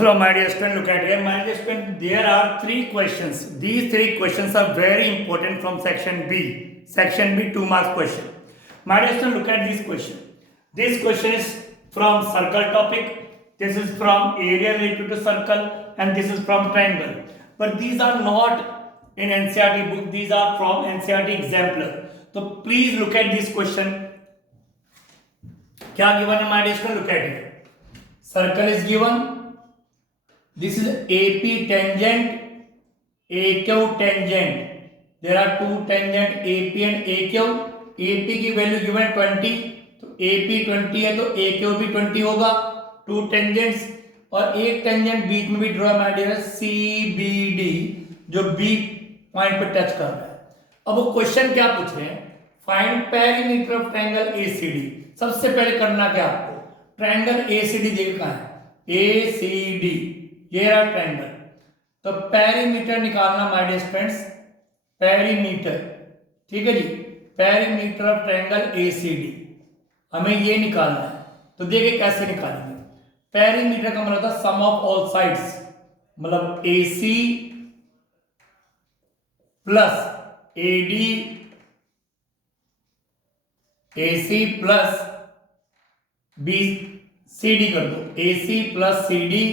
Hello, my dear student. Look at here, my dear student. There are three questions. These three questions are very important from section B. Section B, 2 marks question. My dear student, look at this question. This question is from circle topic. This is from area related to circle, and this is from triangle. But these are not in NCERT book. These are from NCERT exemplar. So please look at this question. क्या given है, my dear student? Look at it. Circle is given. This is AP tangent, AQ tangent. There are two tangent AP and AQ. AP की value given 20, तो AP 20 है तो AQ भी 20 होगा. To tangents और एक टेंजेंट बीच में भी ड्रॉ मार दिया CBD जो B पॉइंट पे टच कर रहा है. अब वो क्वेश्चन क्या पूछ रहे हैं? Find perimeter of triangle ACD. सबसे पहले करना क्या आपको? ट्रायंगल ACD देखना कहां है? ACD ये रहा ट्रायंगल. तो पेरीमीटर निकालना माय डियर फ्रेंड्स. पेरीमीटर, ठीक है जी. पेरीमीटर ऑफ ट्रायंगल ACD हमें ये निकालना है. तो देखिए कैसे निकालेंगे. पेरीमीटर का मतलब होता है सम ऑफ ऑल साइड्स, मतलब AC plus AD, AC plus BCD कर दो. AC plus CD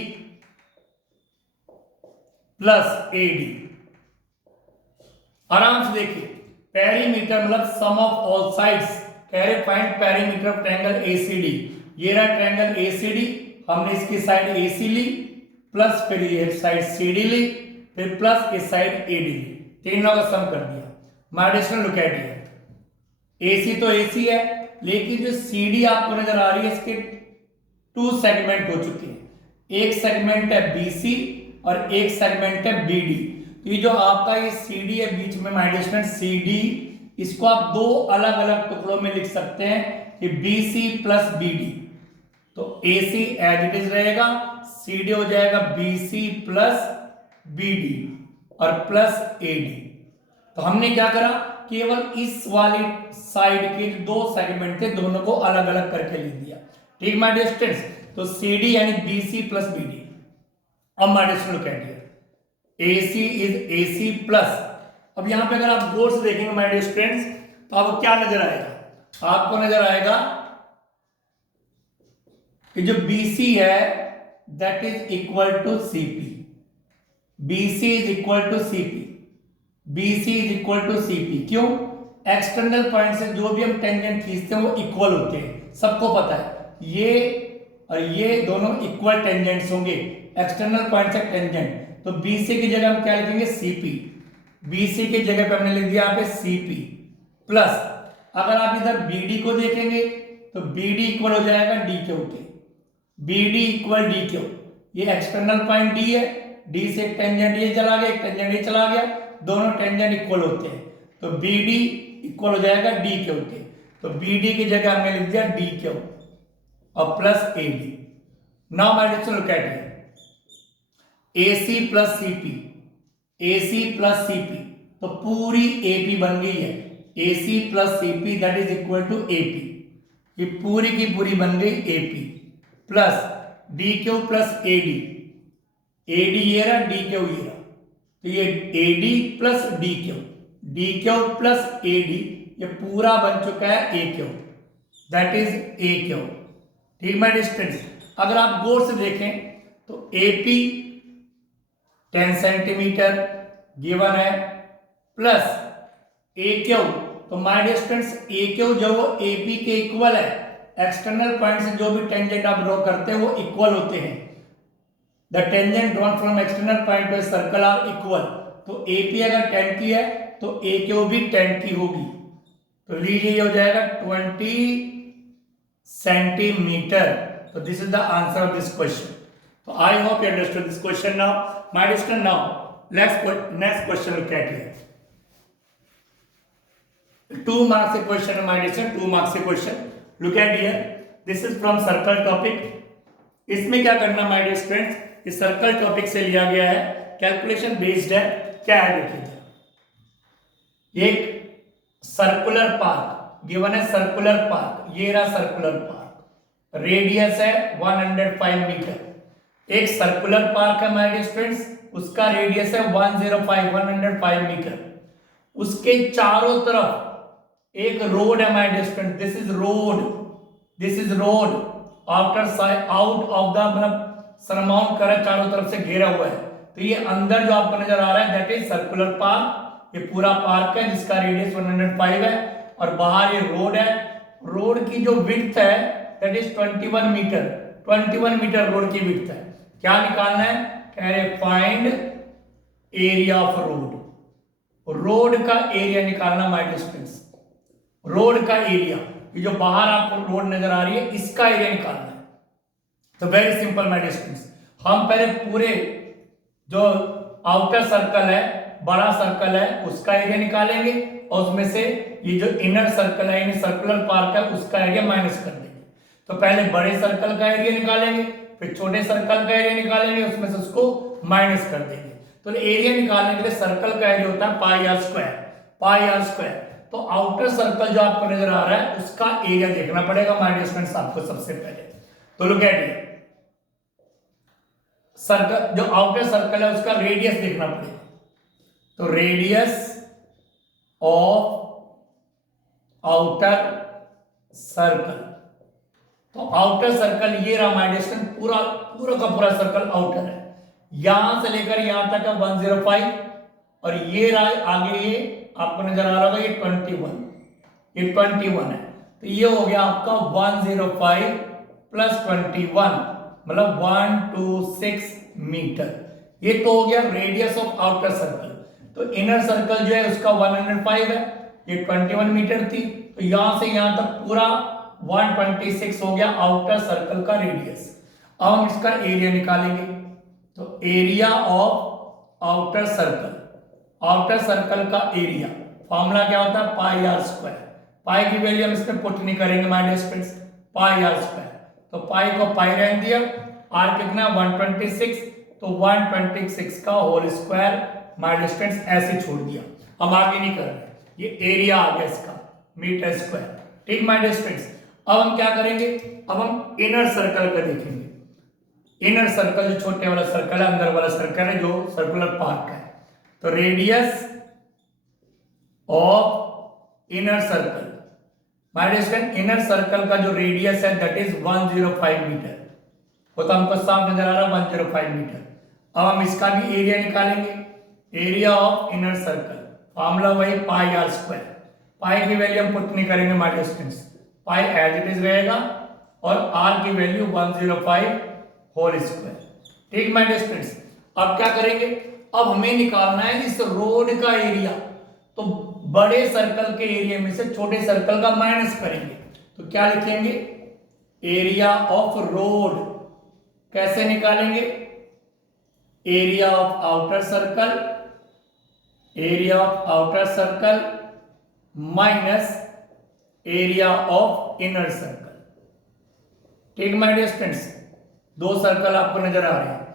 plus AD. आराम से देखिए. पेरीमीटर मतलब सम ऑफ ऑल साइड्स. कह रहे find perimeter of triangle ACD. ये रहा ट्रायंगल ACD. हमने इसकी साइड AC ली, प्लस फिर ये साइड CD ली, फिर प्लस इस साइड AD ली. तीनों का सम कर दिया. My dear student, look at here. AC तो AC है, लेकिन जो CD आपको नजर आ रही है इसके टू सेगमेंट हो चुके हैं. एक सेगमेंट है BC और एक सेगमेंट है BD. तो ये जो आपका ये CD है बीच में माय डियर स्टूडेंट, CD, इसको आप दो अलग अलग टुकड़ों में लिख सकते हैं कि BC प्लस BD. तो AC एज इट इज रहेगा, CD हो जाएगा BC प्लस BD और प्लस AD. तो हमने क्या करा, केवल इस वाली साइड के जो दो सेगमेंट थे दोनों को अलग अलग करके लिख दिया. ठीक माय डियर स्टूडेंट्स. तो CD यानी BC प्लस BD. अब my dear student look at here. AC इज AC प्लस. अब यहां पे अगर आप गौर से देखेंगे माय डियर स्टूडेंट्स, तो आपको क्या नजर आएगा? आपको नजर आएगा कि जो BC है that is equal to CP. BC is equal to CP. BC is equal to CP. क्यों? एक्सटर्नल पॉइंट से जो भी हम टेंजेंट खींचते हैं वो इक्वल होते हैं, सबको पता है. ये और ये दोनों इक्वल टेंजेंट्स होंगे, एक्सटर्नल पॉइंट से टेंजेंट. तो BC की जगह हम क्या लिखेंगे? CP. BC की जगह पे हमने लिख दिया यहाँ पे CP प्लस. अगर आप इधर BD को देखेंगे तो BD इक्वल हो जाएगा DQ के. BD equal DQ. ये एक्सटर्नल पॉइंट D है, D से एक टेंजेंट ये चला गया, एक टेंजेंट ये चला गया, दोनों टेंजेंट इक्वल होते हैं. तो BD इक्वल हो जाएगा DQ के. तो BD की जगह हमने लिख दिया DQ और plus AD. Now my dear look at here. AC plus CP, AC plus CP, तो पूरी AP बन गई है. AC plus CP that is equal to AP. ये पूरी की पूरी बन गई AP plus DQ plus AD. AD ये रहा, DQ ये रहा. तो ये AD plus DQ, DQ plus AD, ये पूरा बन चुका है AQ. That is AQ. ठीक माय डियर स्टूडेंट्स. अगर आप गौर से देखें तो AP 10 सेंटीमीटर गिवन है प्लस AQ. तो माय डियर स्टूडेंट्स AQ जो वो AP के इक्वल है. एक्सटर्नल पॉइंट से जो भी टेंजेंट आप ड्रॉ करते हैं वो इक्वल होते हैं. The tangent drawn from external point to circle are equal. तो AP अगर 10 की है तो AQ भी 10 की होगी. तो लीजिए ये हो जाएगा 20 centimetre. So this is the answer of this question. So I hope you understood this question now. My dear student, now next question look at here. 2 marks a question, my dear student, 2 marks a question. Look at here. This is from circle topic. इसमें क्या करना my dear students? इस circle topic से लिया गया है, calculation based है. क्या है देखिए. एक सर्कुलर पार्क गिवन है. सर्कुलर पार्क, ये रहा सर्कुलर पार्क. रेडियस है 105 मीटर. एक सर्कुलर पार्क है माय डियर स्टूडेंट्स, उसका रेडियस है 105 मीटर। उसके चारों तरफ एक रोड है my dear student, this is road, this is road after side out of the मतलब सरमाउंट कर चारों तरफ से घेरा हुआ है। तो ये अंदर जो आपको नजर आ रहा है दैट इज सर्कुलर पार्क। ये पूरा पार्क है जिसका रेडियस 105 है और बाहर ये रोड है। रोड की जो विड्थ है that is 21 metre, 21 metre road की विड्थ है। क्या निकालना है, कह रहे find area of road, road का एरिया निकालना माय डिस्टेंस, रोड का एरिया, ये जो बाहर आपको रोड नजर आ रही है इसका एरिया निकालना है। तो वेरी सिंपल माय डिस्टेंस, हम पहले पूरे जो आउटर सर्कल है, बड़ा सर्कल है उसका एरिया निकालेंगे और उसमें से ये जो इनर सर्कल है यानी सर्कुलर पार्क है उसका एरिया माइनस कर देंगे। तो पहले बड़े सर्कल का एरिया निकालेंगे, फिर छोटे सर्कल का एरिया निकालेंगे, उसमें से उसको माइनस कर देंगे। तो एरिया निकालने के लिए सर्कल का एरिया होता है pi r square, pi r square. तो आउटर सर्कल जो आपको नजर आ रहा है उसका एरिया देखना पड़ेगा माय डियर स्टूडेंट्स आपको सबसे पहले। तो लुक एट इट, सर्कल जो आउटर सर्कल है उसका रेडियस देखना पड़ेगा। तो रेडियस ऑफ आउटर सर्कल, तो आउटर सर्कल ये रहा माय डियर स्टूडेंट, पूरा पूरा का पूरा सर्कल आउटर है, यहां से लेकर यहां तक है 105 और ये रहा आगे ये आपको नजर आ रहा होगा ये 21, ये 21 है। तो ये हो गया आपका 105 प्लस 21 मतलब 126 मीटर। ये तो हो गया रेडियस ऑफ आउटर सर्कल। तो इनर सर्कल जो है उसका 105 है, ये 21 मीटर थी, तो यहां से यहां तक पूरा 126 हो गया आउटर सर्कल का रेडियस। अब हम इसका एरिया निकालेंगे। तो area of outer circle, outer circle का एरिया फॉर्मूला क्या होता है पाई आर स्क्वायर। पाई की वैल्यू हम इसमें पुट नहीं करेंगे my dear students, pi r square. तो पाई को पाई रहने दिया, आर कितना 126, तो 126 का whole square my dear students ऐसे छोड़ दिया, हम आगे नहीं कर रहे। ये एरिया आ गया इसका मीटर स्क्वायर, ठीक माय डियर स्टूडेंट्स। अब हम क्या करेंगे, अब हम इनर सर्कल का देखेंगे। इनर सर्कल जो छोटे वाला सर्कल है, अंदर वाला सर्कल है जो सर्कुलर पार्क है। तो radius of inner circle, my dear student inner circle का जो रेडियस है दैट इज 105 मीटर। वो तो हमको साफ नजर आ रहा है 105 मीटर। अब हम इसका भी एरिया निकालेंगे, area of inner circle formula वही पाई आर स्क्वायर। पाई की वैल्यू हम पुट नहीं करेंगे my dear students, pi as it is रहेगा और आर की वैल्यू 105 होल स्क्वायर, ठीक माय डियर स्टूडेंट्स। अब क्या करेंगे, अब हमें निकालना है इस रोड का एरिया। तो बड़े सर्कल के एरिया में से छोटे सर्कल का माइनस करेंगे। तो क्या लिखेंगे, एरिया ऑफ रोड। कैसे निकालेंगे, area of outer circle, area of outer circle minus area of inner circle, ठीक माय डियर स्टूडेंट्स। दो सर्कल आपको नजर आ रहे हैं।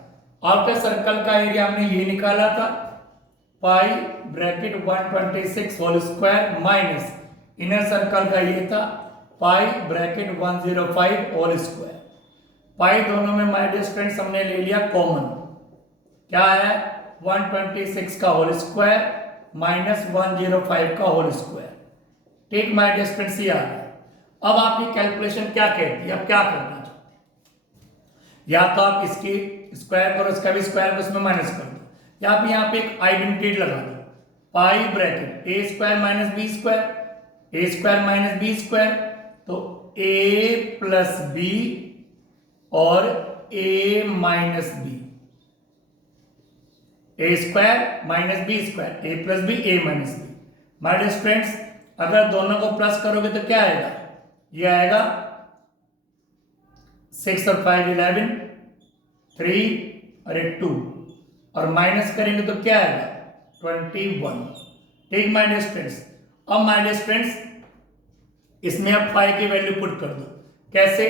आउटर सर्कल का एरिया हमने ये निकाला था pi bracket 126 whole square minus inner circle का ये था pi bracket 105 whole square. Pi दोनों में माय डियर स्टूडेंट्स हमने ले लिया कॉमन, क्या है 126 का होल स्क्वायर माइनस 105 का होल स्क्वायर, ठीक माय डियर स्टूडेंट्स ये आ गया। अब आपकी कैलकुलेशन क्या कहती है, अब क्या करना चाहते हैं, या तो आप इसकी स्क्वायर करो, इसका भी स्क्वायर करो, इसमें माइनस कर दो, या फिर यहाँ पे एक आइडेंटिटी लगा दो pi bracket A square minus B square, A square minus B square, तो ए प्लस बी और A minus B, A square minus B square, A plus B A minus B. My dear students अगर दोनों को plus करोगे तो क्या आएगा, ये आएगा 6 और 5 11, 3 और 1 2, और माइनस करेंगे तो क्या आएगा 21, ठीक माय डियर स्टूडेंट्स। अब माय डियर स्टूडेंट्स इसमें आप पाई की वैल्यू पुट कर दो। कैसे,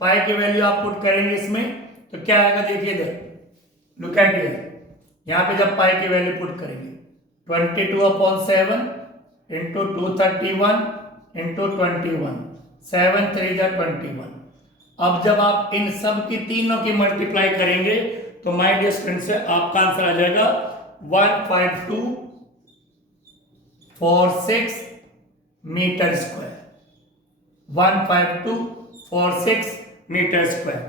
पाई की वैल्यू आप पुट करेंगे इसमें तो क्या आएगा, देखिए इधर लुक एट हियर, यहां पे जब पाई की वैल्यू पुट करेंगे 22/7 इंटू 231 इंटू 21, 7 3 जा 21, अब जब आप इन सब की तीनों की मल्टीप्लाई करेंगे तो माय डियर स्टूडेंट्स आपका आंसर आ जाएगा 15246 metre square, 15246 metre square,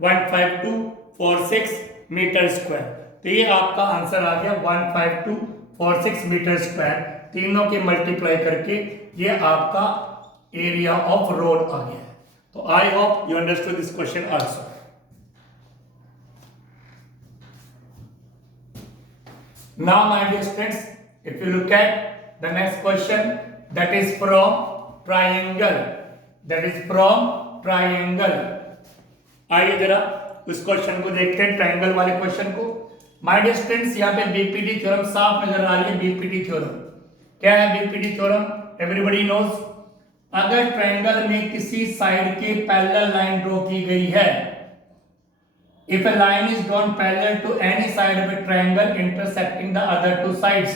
15246 metre square. तो ये आपका आंसर आ गया 15246 मीटर स्क्वायर। तीनों के मल्टीप्लाई करके ये आपका एरिया ऑफ रोड आ गया है। तो I hope you understood this question also. Now my dear students, if you look at the next question, that is from triangle, that is from triangle। आइए जरा उस क्वेश्चन को देखते हैं, ट्रायंगल वाले क्वेश्चन को। माय डियर स्टूडेंट्स यहाँ पे बीपीटी थ्योरम साफ नजर आ रही है। बीपीटी थ्योरम क्या है? BPT theorem everybody knows. अगर ट्रायंगल में किसी साइड के पैरेलल लाइन ड्रॉ की गई है, if a line is drawn parallel to any side of a triangle intersecting the other two sides,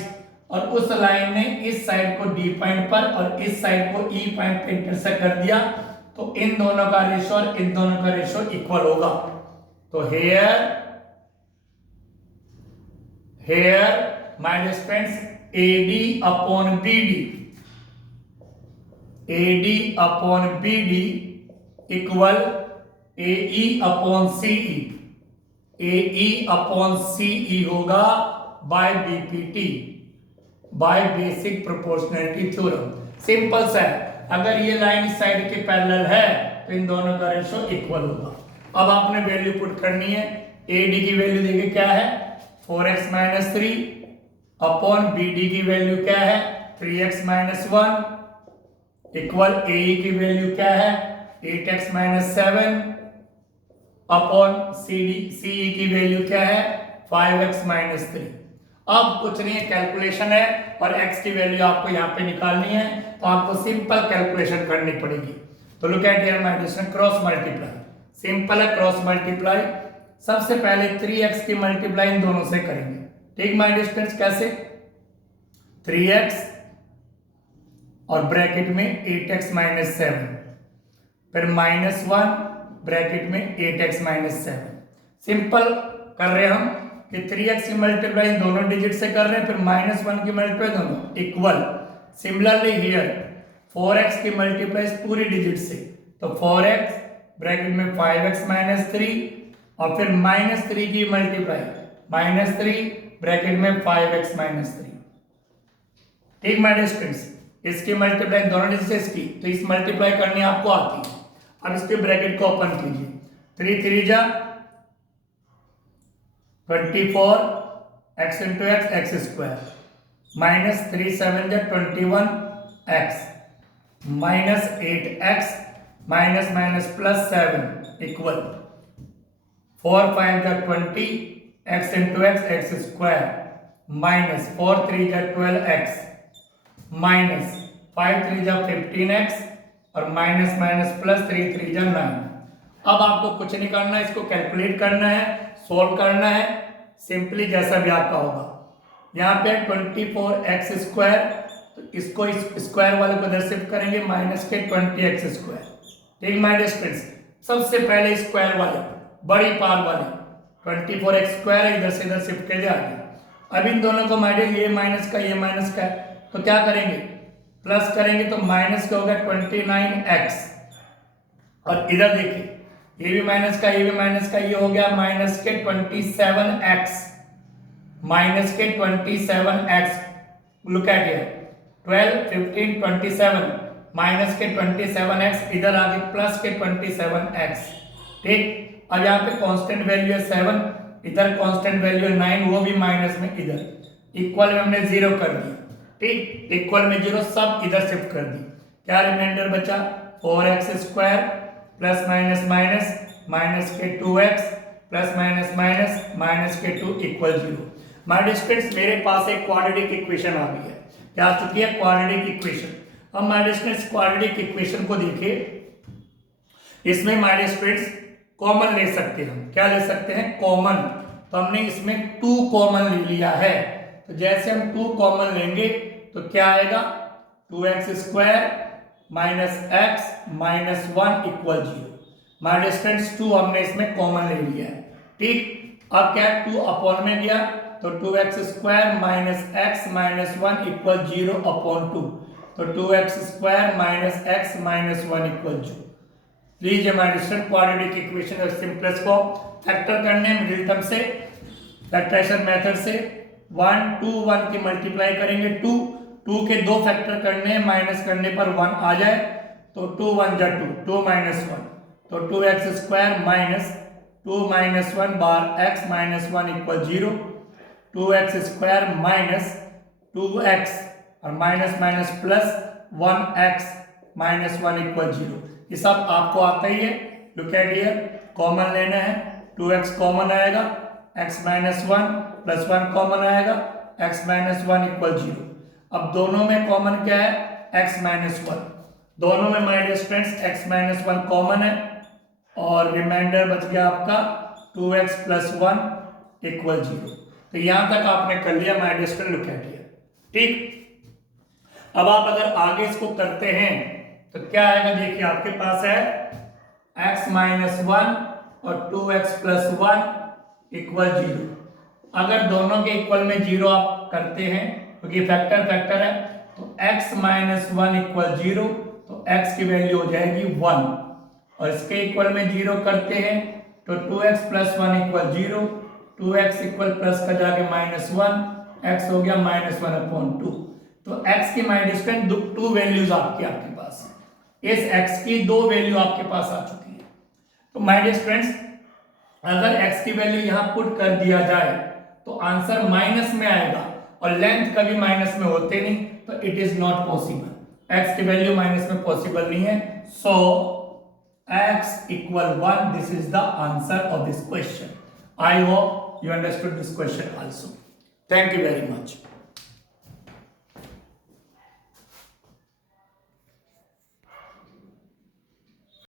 और उस लाइन ने इस साइड को डी पॉइंट पर और इस साइड को ई पॉइंट पे इंटरसेक्ट कर दिया, तो इन दोनों का रेशो और इन दोनों का रेशो इक्वल होगा। तो here my dear friends AD upon BD equal AE upon CE, AE upon CE होगा by BPT, by basic proportionality theorem. Simple सा है, अगर ये लाइन इस साइड के पैरेलल है तो इन दोनों का रेशो इक्वल होगा। अब आपने वैल्यू पुट करनी है। AD की वैल्यू देखिए क्या है 4x - 3 अपॉन BD की वैल्यू क्या है 3x - 1 इक्वल AE की वैल्यू क्या है 8x - 7 अपॉन CE की वैल्यू क्या है 5x - 3। अब कुछ नहीं है, कैलकुलेशन है और x की वैल्यू आपको यहाँ पे निकालनी है, तो आपको सिंपल कैलकुलेशन करनी पड़ेगी। तो look at here my dear, cross multiply simple है। क्रॉस मल्टीप्लाई सबसे पहले 3x की मल्टीप्लाई इन दोनों से करेंगे। ठीक माय डियर स्टूडेंट्स, कैसे 3x और ब्रैकेट में 8x - 7 फिर -1 ब्रैकेट में 8x - 7। सिंपल कर रहे हैं हम कि 3x की मल्टीप्लाई इन दोनों डिजिट से कर रहे हैं, फिर -1 की मल्टीप्लाई दोनों इक्वल। सिमिलरली हियर 4x की मल्टीप्लाई पूरी डिजिट से, तो 4x ब्रैकेट में 5x - 3 और फिर -3 की मल्टीप्लाई -3 ब्रैकेट में 5x - 3। ठीक माय डियर स्टूडेंट्स, इसकी मल्टीप्लाई दोनों डिजिट से इसकी, तो इस मल्टीप्लाई करनी आपको आती है। अब इसके ब्रैकेट को ओपन कीजिए, 3 3 जा 24 x into x x square minus 3 7 जा 21 x minus 8x minus minus plus 7 equal 4 5 जा 20 x into x x square minus 4 3 जा 12x minus 5 3 जा 15x और माइनस माइनस प्लस 3 3 जा 9। अब आपको कुछ नहीं करना है, इसको कैलकुलेट करना है, सोल्व करना है, सिंपली जैसा भी आपका होगा। यहाँ पे 24x स्क्वायर, तो इसको इस स्क्वायर वाले को इधर शिफ्ट करेंगे माइनस के 20x स्क्वायर। ठीक माय डियर स्टूडेंट्स, सबसे पहले स्क्वायर वाले बड़ी पार वाले 24x स्क्वायर इधर से इधर शिफ्ट कर दिया। अब इन दोनों को माइनस, ये माइनस का ये माइनस का, तो क्या करेंगे प्लस करेंगे, तो माइनस का होगा 29x और इधर देखिए ये भी माइनस का ये भी माइनस का, ये हो गया माइनस के 27x, माइनस के 27x। Look at here 12 15 27 minus के 27x, इधर आगे प्लस के 27x। ठीक, अब यहाँ पे कांस्टेंट वैल्यू है 7, इधर कांस्टेंट वैल्यू है 9, वो भी माइनस में, इधर इक्वल में हमने 0 कर दिया। ठीक, इक्वल में 0 सब इधर शिफ्ट कर दी। क्या रिमाइंडर बचा 4x square plus minus minus minus के 2x plus minus minus minus के 2 इक्वल 0। माय डियर स्टूडेंट्स, मेरे पास एक क्वाड्रेटिक इक्वेशन आ गई है। क्या आ चुकी है? Quadratic equation. अब my dear students quadratic equation को देखिए, इसमें माय डियर स्टूडेंट्स कॉमन ले सकते हैं हम। क्या ले सकते हैं? कॉमन। तो हमने इसमें 2 कॉमन ले लिया है, तो जैसे हम 2 कॉमन लेंगे तो क्या आएगा 2x square minus x minus 1 equal 0। My dear students 2 हमने इसमें कॉमन ले लिया है, ठीक। अब क्या 2 अपॉन में गया तो 2x square minus x minus 1 equal 0 upon 2, तो 2x square minus x minus 1 equal 0। लीजिए my dear student quadratic equation और सिंपलेस्ट को फैक्टर करने मिडिल टर्म से फैक्टराइजेशन मेथड से 1 2 1 की मल्टीप्लाई करेंगे 2 के दो फैक्टर करने माइनस करने पर 1 आ जाए तो 2 1 जा 2 माइनस 1, तो 2x स्क्वायर माइनस 2 माइनस 1 बार x minus 1 equal 0, 2x square minus 2x और minus minus plus 1x minus 1 equal 0। ये सब आपको आता ही है। लुक एट हियर, कॉमन लेना है, 2x कॉमन आएगा, x माइनस 1 प्लस 1 कॉमन आएगा, x माइनस 1 इक्वल 0। अब दोनों में कॉमन क्या है, x माइनस 1, दोनों में my dear students x minus 1 common है और रिमाइंडर बच गया आपका 2x प्लस 1 इक्वल 0। तो यहां तक आपने कर लिया my dear student, look at here, ठीक। अब आप अगर आगे इसको करते हैं तो क्या आएगा, देखिए आपके पास है x माइनस 1 और 2x प्लस 1 इक्वल 0। अगर दोनों के इक्वल में 0 आप करते हैं क्योंकि फैक्टर है, तो x माइनस 1 इक्वल 0, तो x की वैल्यू हो जाएगी 1 और इसके इक्वल में 0 करते हैं तो 2x plus 1 equal 0, 2x equal plus का जाके माइनस 1, x हो गया माइनस 1 अपॉन 2। तो x की माय डियर स्टूडेंट 2 वैल्यूज आपके पास, इस x की 2 वैल्यू आपके पास आ चुकी है। तो माय डियर स्टूडेंट्स अगर x की वैल्यू यहां पुट कर दिया जाए तो आंसर माइनस में आएगा और लेंथ कभी माइनस में होते नहीं, तो it is not possible, x की वैल्यू माइनस में पॉसिबल नहीं है। सो x equal 1, this is the answer of this question. I hope you understood this question also. Thank you very much.